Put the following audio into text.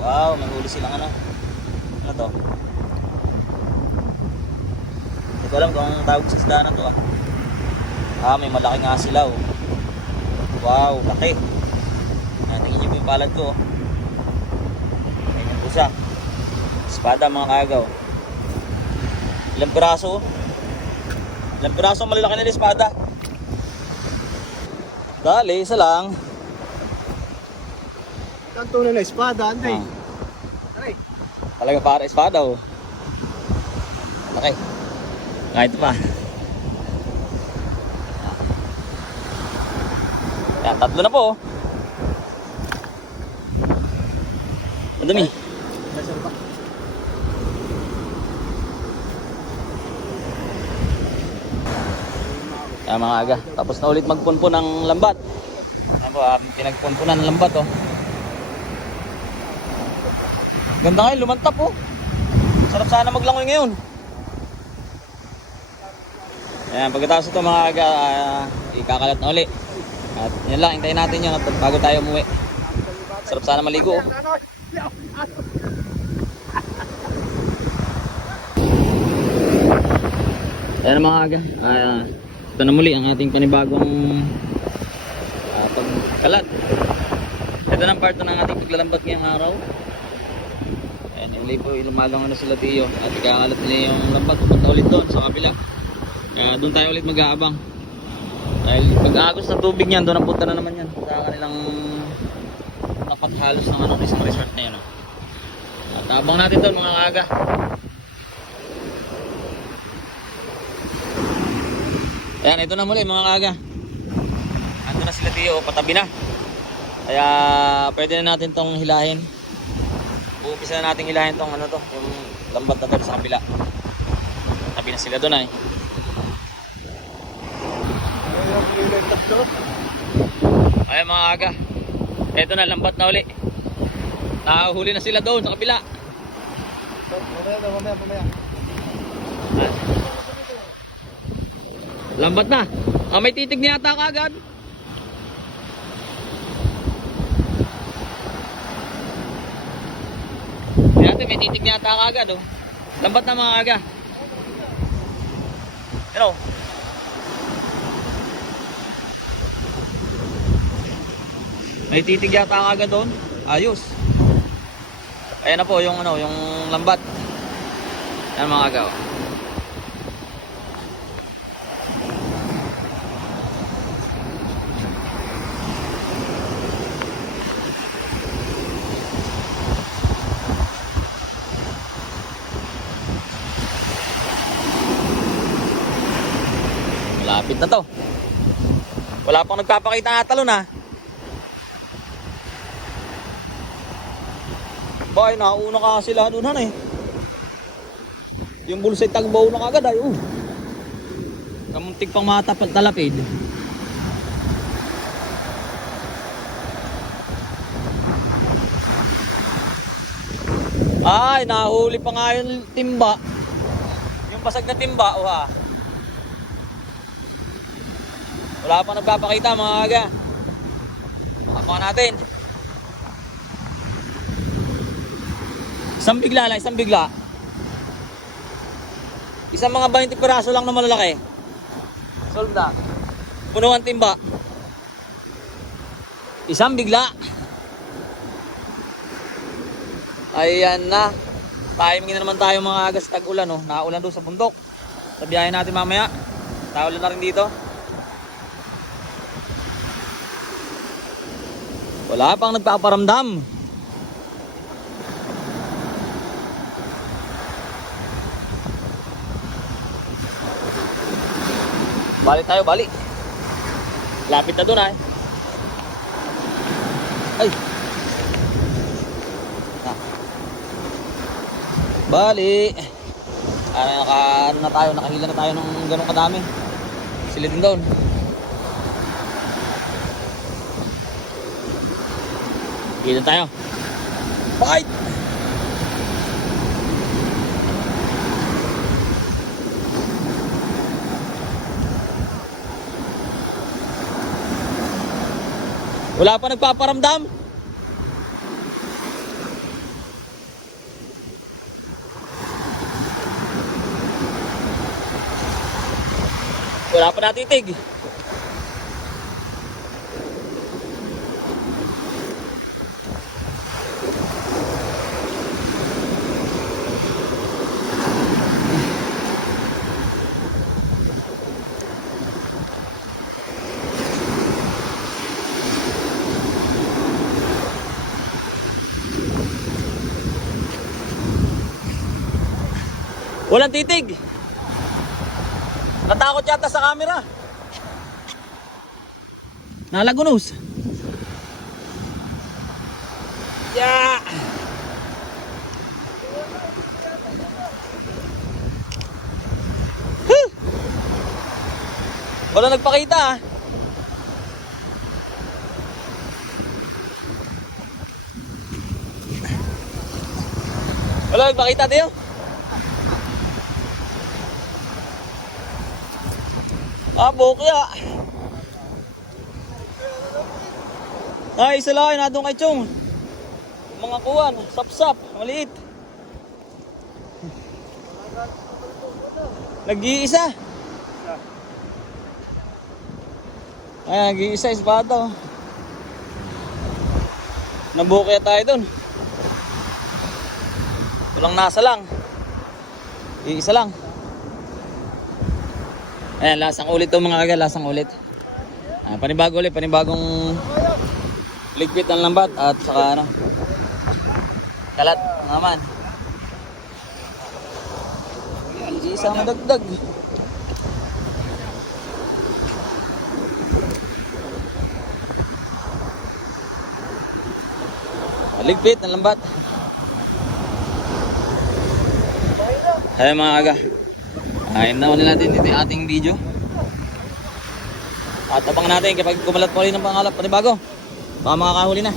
Wow, may huli silang ano. Ano to? Hindi ko alam kung anong tawag sa isda na to ah. Ah, may malaking asilaw. Wow, laki. Ah, tingin niyo yung palad ko. oh. Ayan yung pusa. Espada mga kagaw. Ilang piraso? oh? Ilang ang malalaki nila espada? Dali, isa lang. Tunay na espada, Anday. Ah. Aray. Talaga para espada oh. Okay. Kahit pa. Yan, tatlo na po oh. Madami. Yan mga aga. Tapos na ulit magpunpun ng lambat. Ano po, ah, pinagpunpunan ng lambat oh. Ganda ngayon, lumantap oh. Sarap sana maglangoy ngayon. Ayan, pagkatapos ito mga aga, ah, ikakalat na uli. At yun lang, hintayin natin yun at bago tayo umuwi. Sarap sana maligo oh. Ayan mga aga. Ah, ito na muli ang ating panibagong ah, pagkalat. Ito na ang part ng ating paglalambat ngayong araw. Ayan, yung lipo, lumalong ano sila tiyo. At ikakalat nila yung lambat. Pupunta ulit doon sa kabila. Kaya doon tayo ulit mag-aabang. Dahil pag agos ng tubig niyan, doon ang punta na naman yan. Sa kanilang tapat halos ng ano, isang resort na yan. Oh. At abang natin doon mga kaga. Ayan, ito na muli mga kaga. Ando na sila tiyo, patabi na. Kaya pwede na natin tong hilahin. Uumpisa na natin hilahin tong ano to, yung lambat na sa kabila. Tabi na sila doon ay. Ayan mga kaga. Ito na, lambat na uli. Nakahuli na sila doon sa kabila. Lambat na. Ah, may titig niya ata kagad. Dati may titig niya ata kagad oh. Lambat na mga aga. Ano? May titig yata kagad doon. Ayos. Ayan na po yung ano, yung lambat. Yan mga aga. oh. Malapit na to. Wala pang nagpapakita ng talon ha. Bay, nauna ka sila doon han eh. Yung bulsay tagbaw na kagad ay. Uh. Kamuntik pang matapat talapid. Ay, nahuli pa nga yung timba. Yung basag na timba, oh ha. Wala pa nagpapakita mga aga. Makapakan natin. Isang bigla lang, isang bigla. Isang mga 20 piraso lang na malalaki. Solve na. Puno ang timba. Isang bigla. Ayan na. Timing na naman tayo mga agas tag-ulan. Oh. Naulan doon sa bundok. Sa natin mamaya. Naulan na rin dito. Wala pang nagpaparamdam. Balik tayo, balik. Lapit na doon ay. Ay. Ah. Bali. Ah, ano na tayo, nakahila na tayo ng ganong kadami. Sila din doon. Dito tayo. Fight! Wala pa nagpaparamdam? Wala pa natitig. Walang titig. Natakot yata sa camera. Nalagunos. Yeah. Huh. Wala nagpakita ah. Wala nagpakita tayo. Ah, bukya. Ay, isa lang, nadong kay Chong. Mga kuwan, sap-sap, maliit. Nag-iisa. Ay, nag-iisa, espada. oh. Nabukya tayo dun. Walang nasa lang. Iisa lang. Ayan, lasang ulit to mga kagal, lasang ulit. Ah, panibago ulit, panibagong ligpit ng lambat at saka ano, kalat naman. Ayan, isang madagdag. Ah, Ligpit ng lambat. Ayan mga kaga. Ayun na ulit natin dito yung ating video. At abangan natin kapag kumalat pa rin ng pangalap panibago. Baka makakahuli na.